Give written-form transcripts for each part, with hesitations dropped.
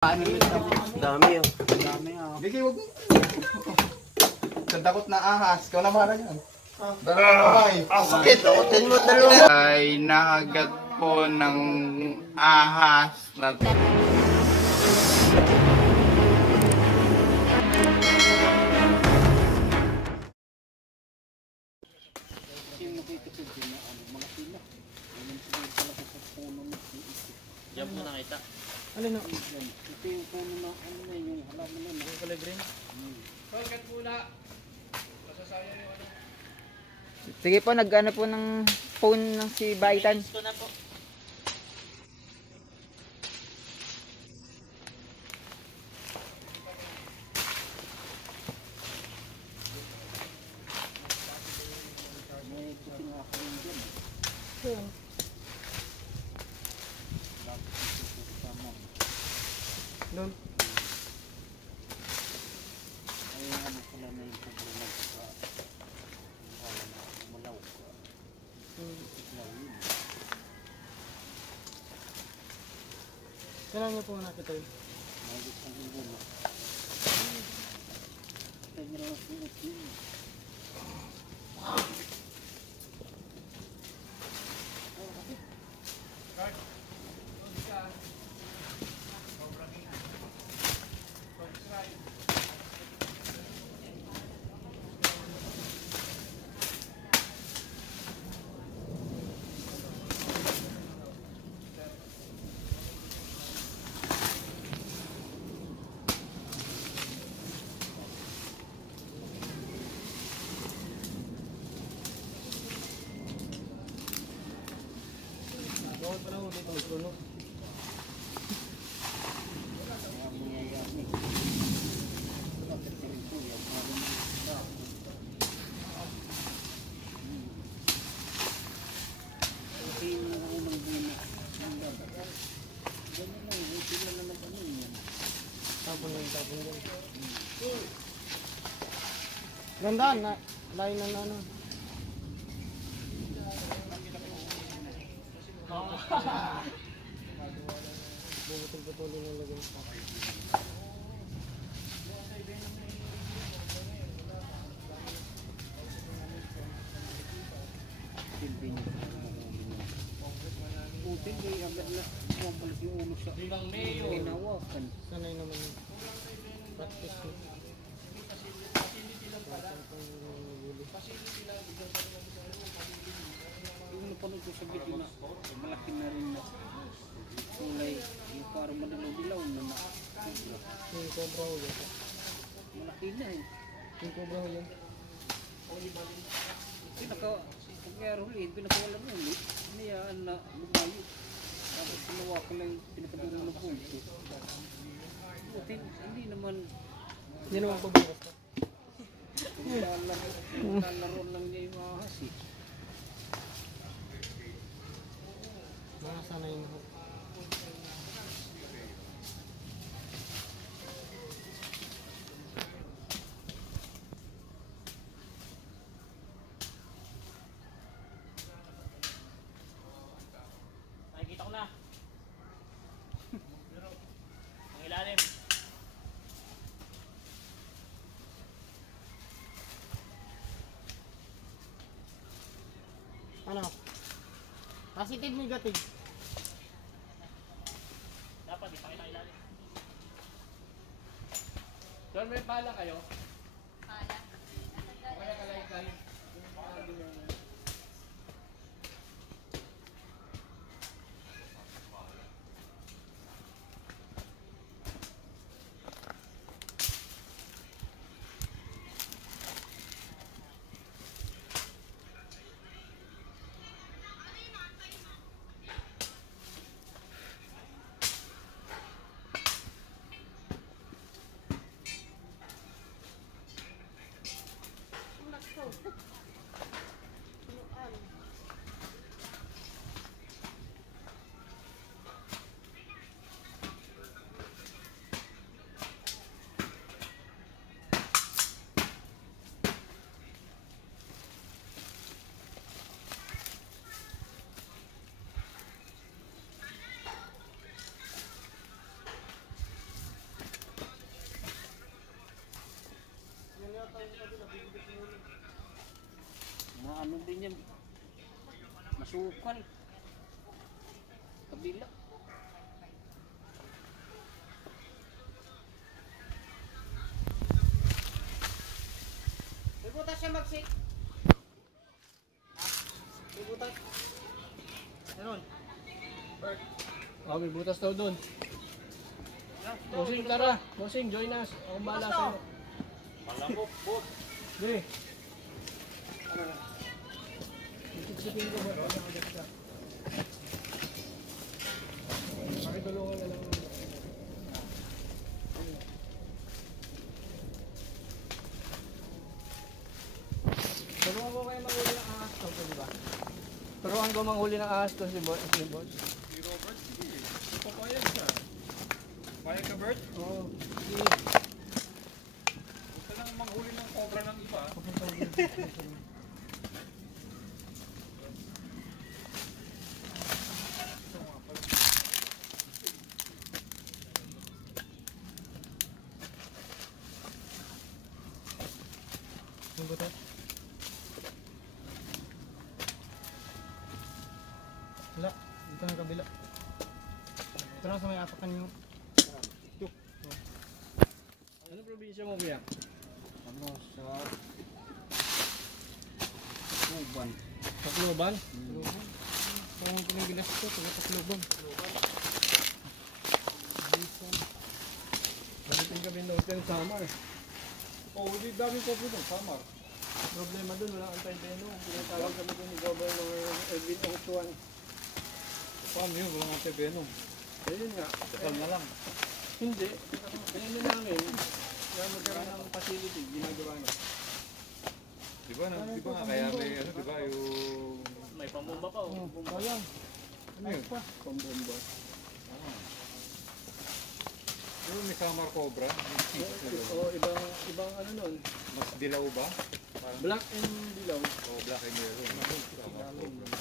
Dami oh. Dami oh. Hindi kayo Kadakot na ahas. Ikaw na bahala yan. Dalawang kamay. Sakit. Takotin mo dalawa. Ay nakagat po ng ahas na Diyan mo nakita. Ano na? Ito yung puno na ano na yung halaman na yung kulay green. Welcome pula. Masasaya yung ano. Sige po, nag-ano po ng phone ng si Baitan. Gusto na po. May kuting ako yung dyan. Doon. Ay ano pala na yung pagbulag sa malaw ka. Kailan niyo po nakita yun? May gustong ilbo na. Kaya nila ang sunod yun. Bawal pala mo dito ang puno. Kaya mayayami. Bakit ka rin po yan? Maraming isda. Kasi yung unang bina. Ganyan lang. Hindi lang naman ano yan. Tapon yun. Gandaan na. Layo na ano. Bubutol-putulin ng lagyan sa Silbin niya. Putin ay agad na pumapalit yung ulo sa hinawakan. sanay naman yun. Practice mo. Yung napanood ko sa video na malaki na rin na kulay yung parang madilaw-dilaw na Yung cobra ho yun. malaki na eh. Yung cobra ho yun. Pagkayarulid, pinakawalan mo ulit. Niyaan na lumayo. Tapos sinawakan lang yung pinakadulo ng punto. Buti, hindi naman Hindi naman pabukas pa. lalaro lang niya yung ahas eh. Mga sanay na ho. Nakikita ko na. Ang ilalim. Ano? Positive, negative. Dapat di pa kita ilalim. Doon may pala kayo? ano din yan, masukal. Kabila. May butas siya magsik. May butas. Meron. Oh, may butas daw doon. Bossing, tara. Bossing, join us. Akong bahala Butas sa'yo. Palambok, boss. Sige. Isipin ko ba? Pakitulungan na lang. Turuan ko kayo manghuli ng ahas to, di ba? Turuan ko manghuli ng ahas to si boss. Si Robert, sige. Papayag siya. Payag ka, Bert? Oo. Huwag ka lang manghuli ng cobra ng iba. Yung butas. Wala. Dito ng kabila. Ito lang sa may apakan yung... Ano probinsya mo, Kuya? Ano sa Uban. Tacloban? Parang pinagilas ko, taga Tacloban. Dalitin kami ng Samar. Oh, hindi daming cobra ng Samar. Problema dun, wala anti-venom. Pinatawag kami dun ni Governor Edwin Otuan. Paano yun? Walang antivenom. Ayun nga. Dasal na lang. Hindi. Kaya namin, kaya magkaroon ng facility, ginagawa niya. Di ba nga kaya may ano, di ba yung... May pambomba pa, oh. Sayang. Ano yun? Pambomba. Pero may Samar cobra. O, ibang ano nun. Mas dilaw ba? Parang Black and dilaw. black and yellow. Samar cobra.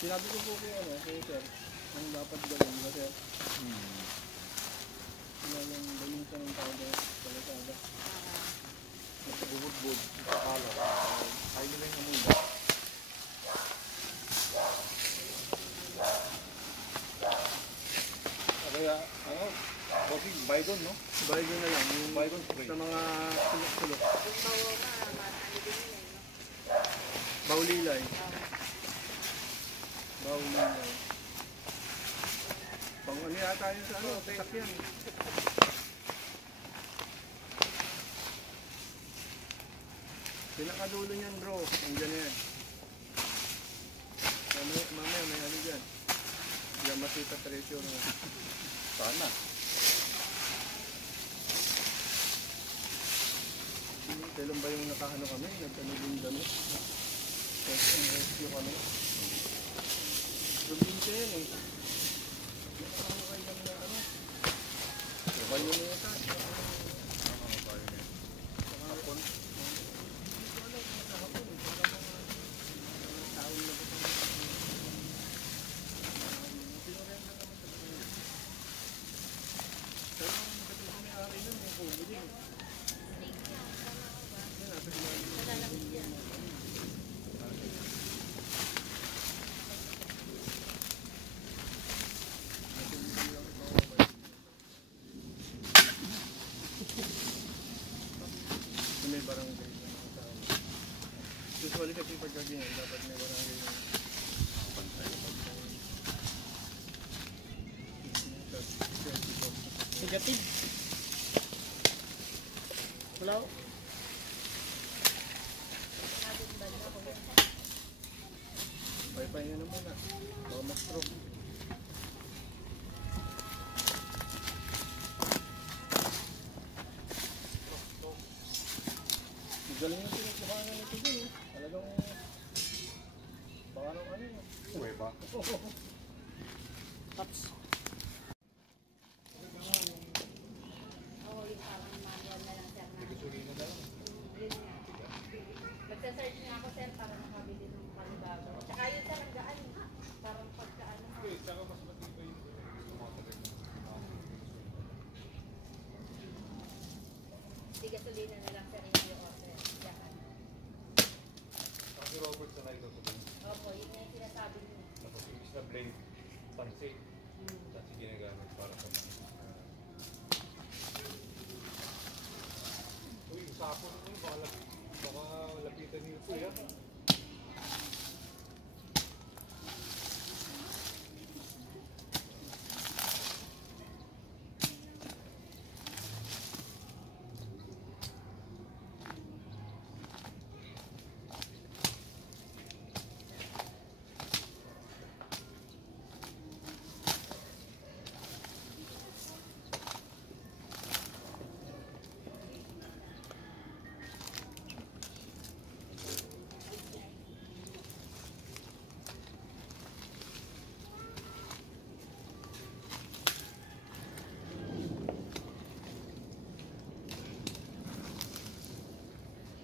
Sinabi ko po kay sir, ang dapat gawin kasi yan yung balita ng tao sa Lazada. Bubud-bud. Kapala. Ay nila yung muna. Kaya, ano, bossing, bygone, no? Bago na lang, yung Bygone spray. sa mga sulok-sulok. Baulilay. Baulilay. Pang ano yata yun sa ano, sasakyan. Pinakadulo niyan bro, nandiyan yan. Mamaya may ano dyan. Diyan masita treasure na. Sana. Kailan ba yung nakahano kami? Nagkano din dami? Search and rescue kami. Probinsya yan eh. Nakahano kayo lang na ano? Kayo na yata. May barangay na mga tao. Usually kasi pagka ganyan, dapat may barangay na Negative. Wala, oh. Pay-pay na muna. Baka mag-stroke. Galing na sinukuha na nito din eh. Talagang baka nang ano yun. Uwe ba? Taps. Magsa-search nga ako sir para makabili ng panibago. Tsaka yun sir, ang gaan ha. Parang pagkaano ha. gasolina na lang sir yung order. Yan. Si Robert sa nito ko. Opo, yun nga yung sinasabi niyo. Tapos imbis na blend pansit. Kasi ginagamit para sa uy, usapon mo yun. Baka lapitan niyo po yan.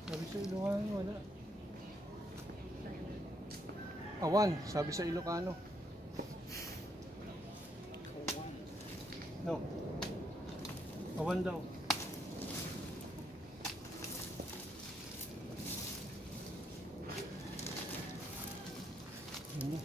Sabi sa Ilocano, wala. Awan, sabi sa Ilocano. No. Awan daw. Ano?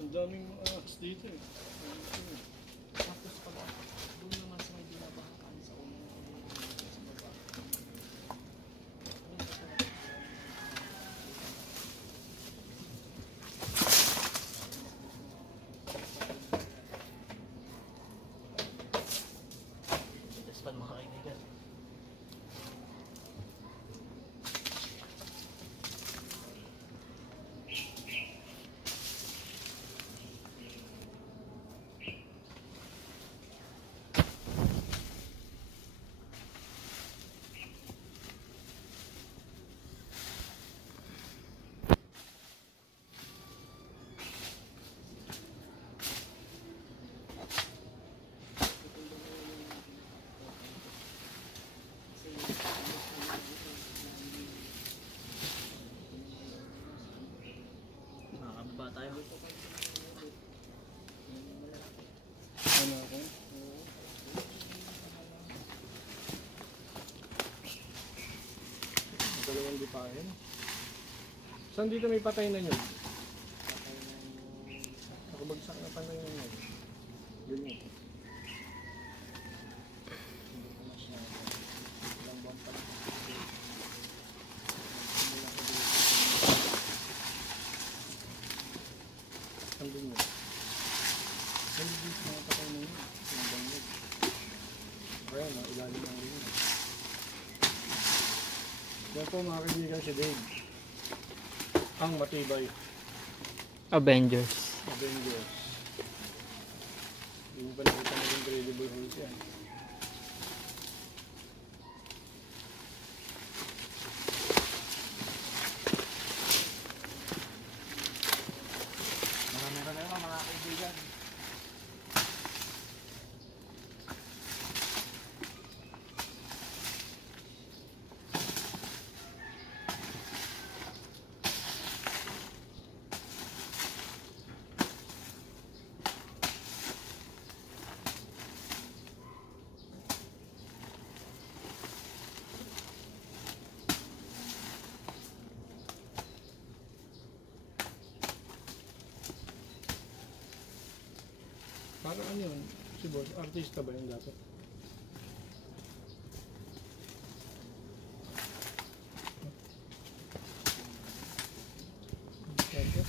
Ang daming axe dito eh. Tapos pag doon naman sa may binabahakan sa unang sa baba. Tapos pa mga kaibigan. Makakababa tayo. Ano ako? Ang dalawang lipahin. Saan dito may patay na yun? Nakabagsak na patay na yun. Yun yun. Andun yun. Saan dito mga patay na yun? Yung bangod. Ayan, ilalim ng rin. Yan po mga kaibigan si Dave. Ang matibay. Avengers. Avengers. Hindi mo pa nakita ng Incredible Hulk yan. Marami ka na naman mga kaibigan. Parang ano yun? Si boss, artista ba yun dapat? Artista?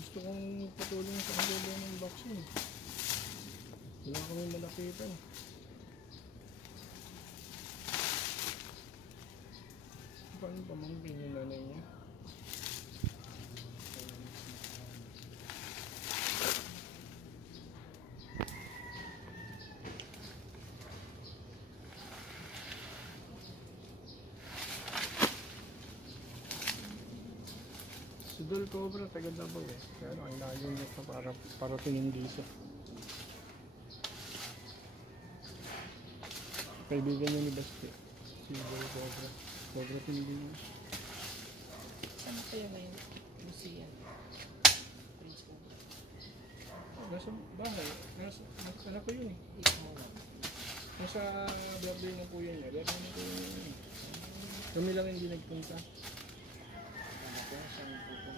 Gusto kong patulong sa kanila ng boxing. Wala kami malapitan. Paano pamangkin yung nanay niya? Idol Cobra, taga Davao eh. Kaya ang layo niya para paratingin dito. Kaibigan niya ni Basti. Si Idol Cobra. Cobra hindi niya. Ano kayo ngayon? Lucia. Prince Cobra. Nasa bahay. Ano ko yun eh. Nasa birthday ng kuya niya. Birthday ng kuya niya. Kami lang hindi nagpunta. Ano ko saan pupunta?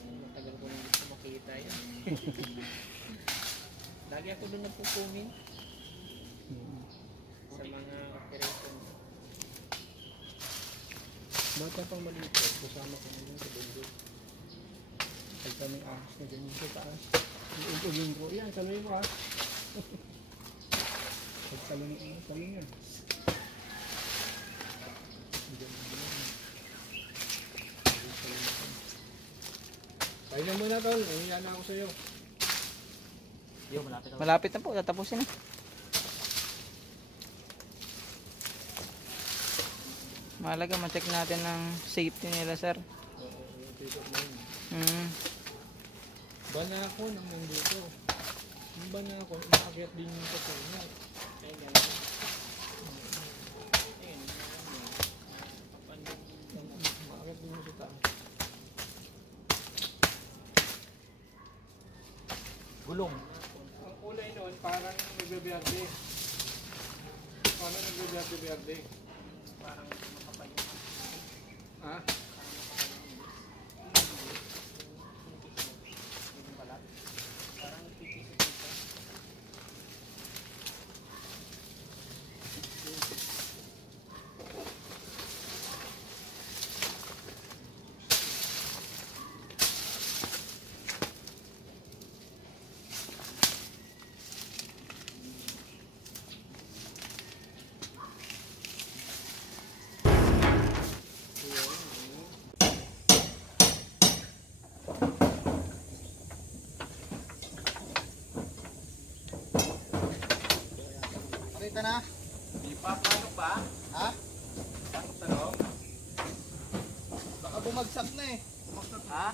Matagal ko nang gusto makita yan. Lagi ako doon nagpupungin sa mga operation. Bata pang maliit eh. Kasama ko na yun sa bundok. Ay kaming ahas na ganyan sa taas. Iugugin ko. Yan, saluhin mo ah. Saluhin yan. Kain na muna tol. Nangiya na ako sa'yo. Yo, malapit ako. Malapit na po, tatapusin na. Mahalaga, ma-check natin ng safety nila, sir. Oo, yung pick-up na yun. Banako nang nandito. Yung banako, umakyat din yung kapunan. Ay, gano'n. Ayun, Umakyat din yung sa taas. gulong. Ang kulay noon, parang nagbe-berde. Paano nagbe-berde-berde? Parang makapal yung Ha? balat. Parang pipisip dito. Pakita na. Di pa, paano pa? Ha? Paano tanong? Baka bumagsak na eh. Ha?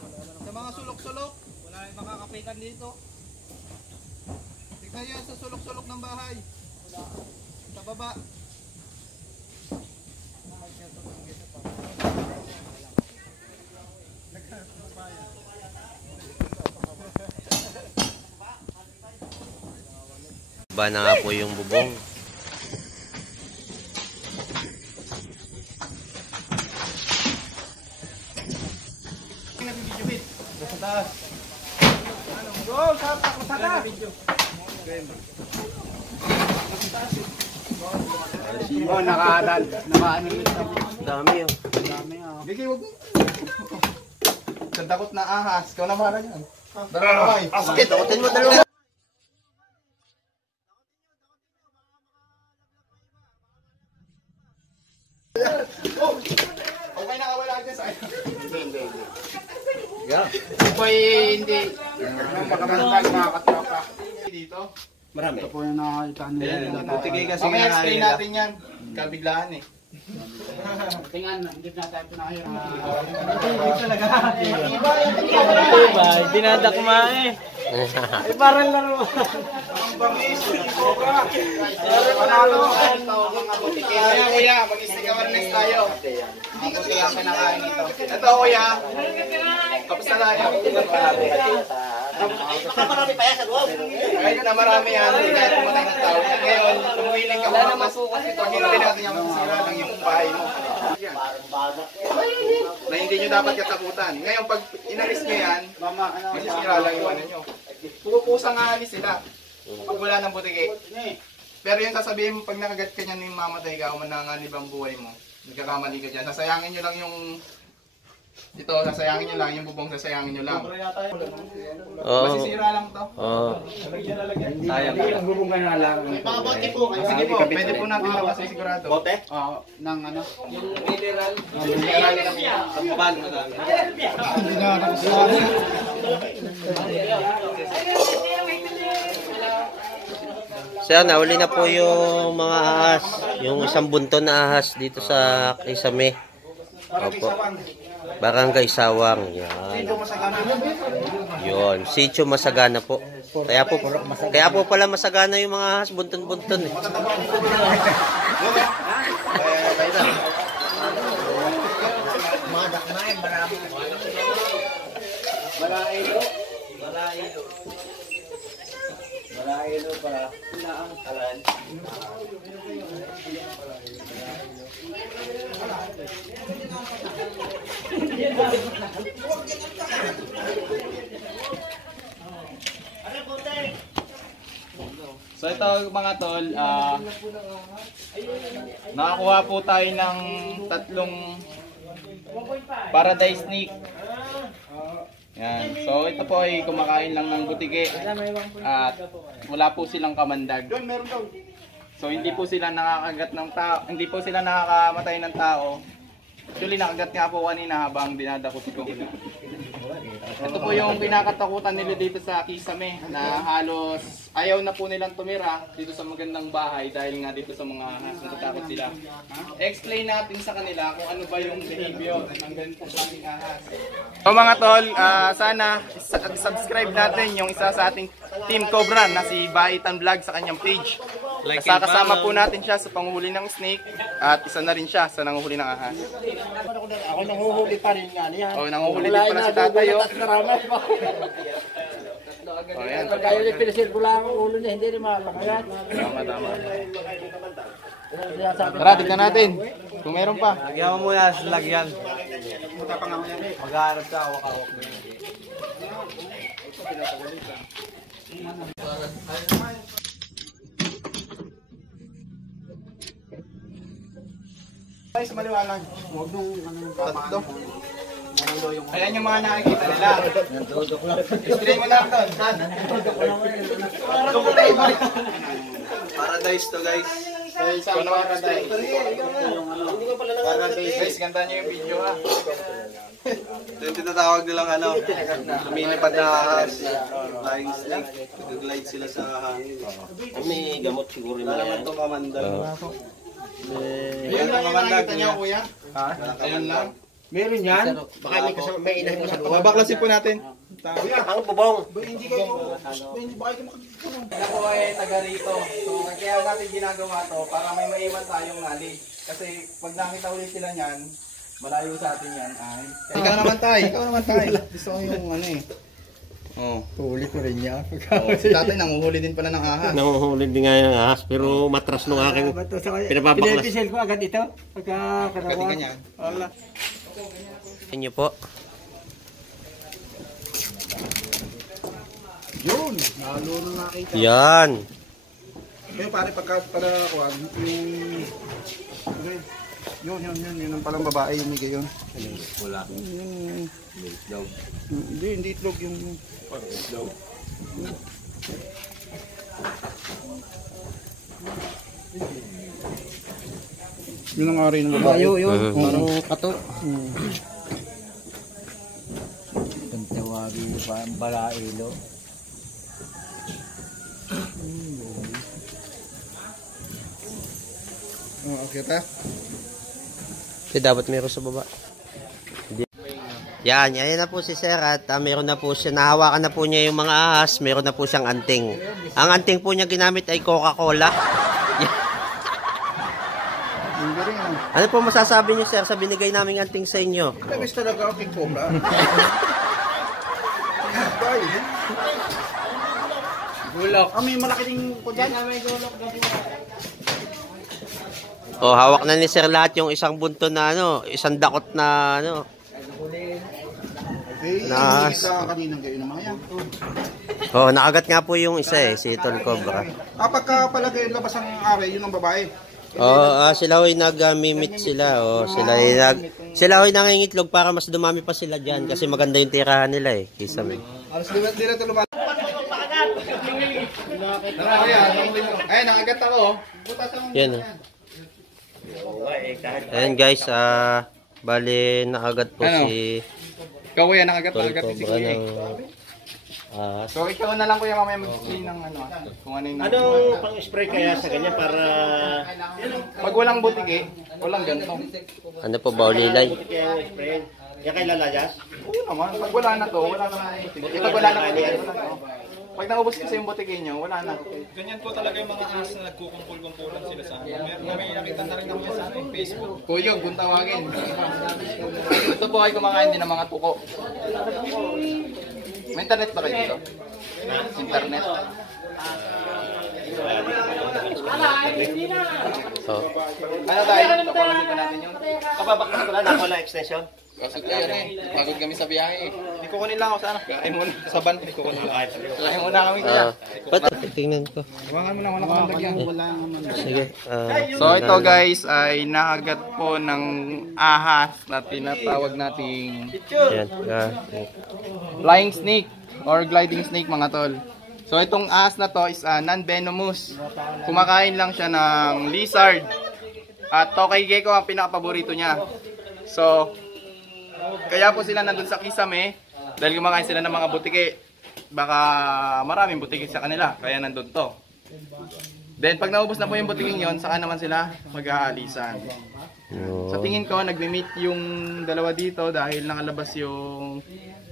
Sa mga sulok-sulok. Wala yung makakapitan dito. Tignan nyo sa sulok-sulok ng bahay. Sa baba. Ba na nga po yung bubong. Sa taas. Go! Sa taas! Oh, naka-ano ulit ako. Dami oh. Bigay, wag mo. Sa takot na ahas. Ikaw na para yan. Dalawa kamay. Sige, takutin mo dalawa. Okay na kawala dyan sa akin. Hindi. Yung makamantag mga katropa. Dito. Marami. Ito po yung nakakita nila. Butigay kasi Mamaya nga explain nila. natin yan. Kabiglaan eh. Tingnan, hindi na tayo pinahirap. Dinadakma eh. Ang bangis, hindi cobra. Panalo. Kaya kuya, mag-stick awareness tayo. Hindi ko kaya kinakain ito. Ito kuya. Kapusta tayo. Nakaparami pa yan sa loob. Ngayon na marami yan. Hindi kaya tumatay ng tao. Ngayon, tumuhiling ka mga mas. Pag hindi natin yung masira lang yung bahay mo. Na hindi nyo dapat katakutan. Ngayon, pag inalis nyo yan, masisira lang yung ano nyo. Pupusang alis sila. Pag wala ng butiki. Pero yung sasabihin mo, pag nakagat ka niyan yung mamatay ka, o mananganib ang buhay mo, nagkakamali ka dyan. Sasayangin nyo lang yung... Ito, sasayangin nyo lang. Yung bubong, sasayangin nyo lang. Oo. Masisira lang to. Oo. Sige po, pwede po natin mabasa sigurado. Bote? Oo, ng ano? Yung mineral. Mineral lang yan. Sir, nahuli na po yung mga ahas. Yung isang bunton na ahas dito sa Kisame. Opo. Barangay Sawang. Yan. Yun. Sitio Masagana po. Kaya po pala masagana yung mga ahas. Bunton-bunton eh. Malailo para ang kalan. So ito mga tol, nakakuha po tayo ng 3 paradise snake. Yan. So ito po ay kumakain lang ng butike at wala po silang kamandag. So hindi po sila nakakagat ng tao, hindi po sila nakakamatay ng tao. Actually nakagat nga po kanina habang dinadakot ko. Ito po yung pinakatakutan nila dito sa Kisame na halos ayaw na po nilang tumira dito sa magandang bahay dahil nga dito sa mga ahas, natatakot sila. Explain natin sa kanila kung ano ba yung behavior ng ganitong klaseng ahas. So mga tol, sana subscribe natin yung isa sa ating Team Cobra na si Baitan Vlog sa kanyang page. Kasama po natin siya sa panguhuli ng snake at isa na rin siya sa nanguhuli ng ahas. Ako nanguhuli pa rin nga niyan. Oh, nanguhuli din pala si tatay. Ayan. Pagkayo ni pinisil ko lang ang ulo niya, hindi rin makakagat. Tama. Tara, tignan natin. Kung meron pa. Lagyan mo muna sa lagyan. Mag-aarap ka, hawak-hawak mo. Guys, maliwanag. Huwag nung tatlo. Ayan yung mga nakikita nila. Explain mo lang doon. Paradise to guys. So, isang paradise. Paradise guys, ganda nyo yung video ha. Ito yung tinatawag nilang lumilipad na ahas. Flying snake. Nag-glide sila sa hangin. May gamot siguro na yan. Itong kamandag. Ayan lang yung nakikita niya kuya. Ayan lang. Meron yan? Baka may inahin mo sa loob. Babaklasin po natin. Ang bubong. Ako ay taga rito. So kaya natin ginagawa to para may maiwan tayong nali. Kasi pag nakita ulit sila niyan, malayo sa atin yan. Ikaw naman tayo. Gusto ko yung Huli ko rin niya. si tatay nanguhuli din pala ng ahas. Nanguhuli din nga yung ahas pero matras nung aking pinapabaklas. Pinipisil ko agad ito. Pagkatingan niya. Wala. Inyo po. Yun, lalo na nakita. Yan. Ngayon pare, para yun ang palang babae yung migay yun. Wala. Hindi itlog yung itlog. Yun ang ari ng babae. Parang kato. Itong tawagin mo pa ang balailo. Okay ta? Kasi dapat meron sa baba. Yan, ayan na po si Sir at meron na po siya, nahawakan na po niya yung mga ahas, meron na po siyang anting. Ang anting po niya ginamit ay Coca-Cola. Ano po masasabi niyo Sir sa binigay naming anting sa inyo? Nagis talaga ang King Cobra. Gulok. May malaki ding po dyan. May gulok. Oh, hawak na ni Sir lahat yung isang bunto na isang dakot na Nas. Kaninang kayo naman yan. Oh, nakagat nga po yung isa si Tol Cobra. Pagka palagay labas ang ari, yun ang babae. Oh, sila hoy nag-mimit sila. Oh, sila hoy nangingitlog para mas dumami pa sila diyan kasi maganda yung tirahan nila Kisame. Alas di na ito lumalaki. Ay, nakagat ako. Yan. Ayan guys, bali nakagat po si Ikaw kuya, nakagat Tol si Cobra kuya. ng So ikaw na lang kuya mamaya mag-explain ng kung ano yung Anong pang-spray kaya sa ganyan para pag walang butike, walang ganito. ano po ba ulilay? Oo naman. Pag wala na to, wala na. Pag wala na to. Pag naubos kasi yung butike nyo, wala na. Ganyan po talaga yung mga ahas na nagkukumpul-kumpulan sila sa amin. May nakita na rin ako sa Facebook. Kuyog, kung tawagin. Ito po ay kumakain din ng mga tuko. May internet ba kayo dito? Internet? So, Ano tayo? Kapalagay pa natin yun. Kababaklas ko na, wala extension. Kasi yun pagod kami sa biyahe eh. Hindi kukunin lang ako sana. Kain muna sa van, hindi kukunin lang. Kain muna kami kaya. ba't tingnan ko? Iwangan mo na, wala kang lagyan. Sige. So ito guys ay nakagat po ng ahas na tinatawag nating Yan. flying snake or gliding snake mga tol. So itong ahas na to is non-venomous. Kumakain lang siya ng lizard. At tokay gecko ang pinakapaborito niya. So kaya po sila nandun sa kisame dahil kumakain sila ng mga butike. Baka maraming butike sa kanila kaya nandun to. Then pag naubos na po yung butiking yon, saka naman sila mag-aalisan. Sa tingin ko nagme-meet yung dalawa dito dahil nakalabas yung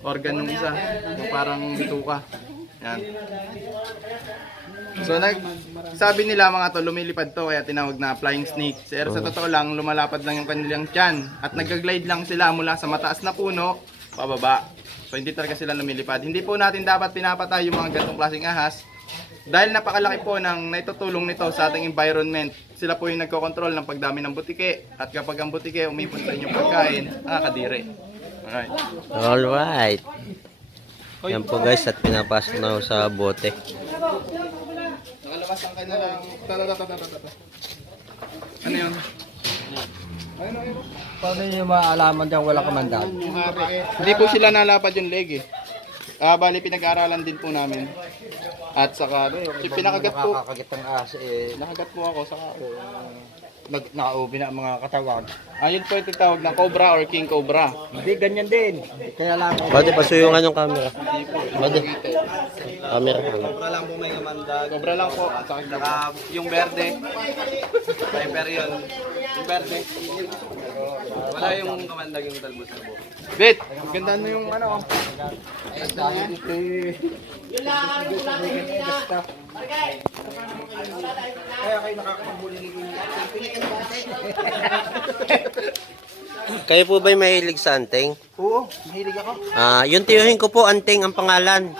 organ ng isa, yung parang bituka. Yan. So sabi nila mga to, lumilipad to kaya tinawag na flying snake. Pero sa totoo lang, lumalapad lang yung kanilang tiyan at nag-glide lang sila mula sa mataas na puno pababa. So hindi talaga sila lumilipad. Hindi po natin dapat pinapatay yung mga ganitong klaseng ahas dahil napakalaki po ng naitutulong nito sa ating environment. Sila po yung nagkokontrol ng pagdami ng butike at kapag ang butike umipon sa inyong pagkain, nakakadiri. Alright. Alright. Yan po guys at pinapasok na ako sa bote. Nakalabas ang kanilang... Ano yun? Paano nyo maalaman dyan wala kamandag? Hindi po sila nalapad yung leg eh. Bali pinag-aaralan din po namin. At saka, pinakagat po. Nakakagat ang ahas eh. Nakagat po ako, saka ako. Nakaubi na ang mga katawan. Ayun po yung tawag na cobra or king cobra. Hindi, ganyan din. Kaya lang. Bade, pasuyungan yung camera. Bade. Camera. Wala lang po may kamandag. Cobra lang po. At saka yung berde. Viper yun. Yung berde. Wala yung kamandag yung talbos na po. Bit! Ganda na yung ano. Dahil ito eh. Kaya kayo nakakabuli ng Kayo po ba'y mahilig sa anting? Oo, mahilig ako. Yung tiyuhin ko po, anting ang pangalan.